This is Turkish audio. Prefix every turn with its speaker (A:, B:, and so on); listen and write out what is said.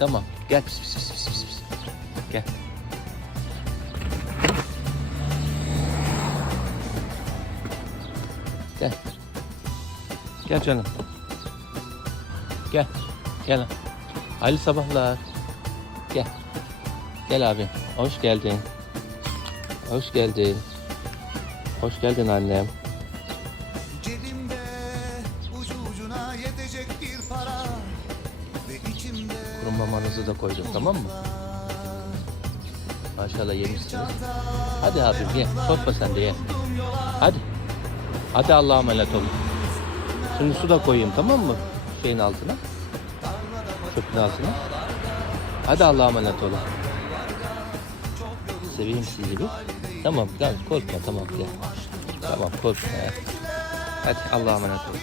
A: Tamam. Gel. Pis, pis, pis, pis. Gel. Gel. Gel canım. Gel. Gel. Hayırlı sabahlar. Gel. Gel abi. Hoş geldin. Hoş geldin. Hoş geldin annem.
B: Cebimde ucu ucuna yetecek bir para
A: mamanızı da koydum tamam mı? Maşallah yemişsiniz. Hadi abim ye. Korkma sen de ye. Hadi. Hadi Allah'a emanet olun. Şimdi su da koyayım tamam mı? Şeyin altına. Çöpün altına. Hadi Allah'a emanet olun. Seveyim sizi bir. Tamam tamam korkma tamam gel. Tamam korkma ya. Hadi Allah'a emanet olun.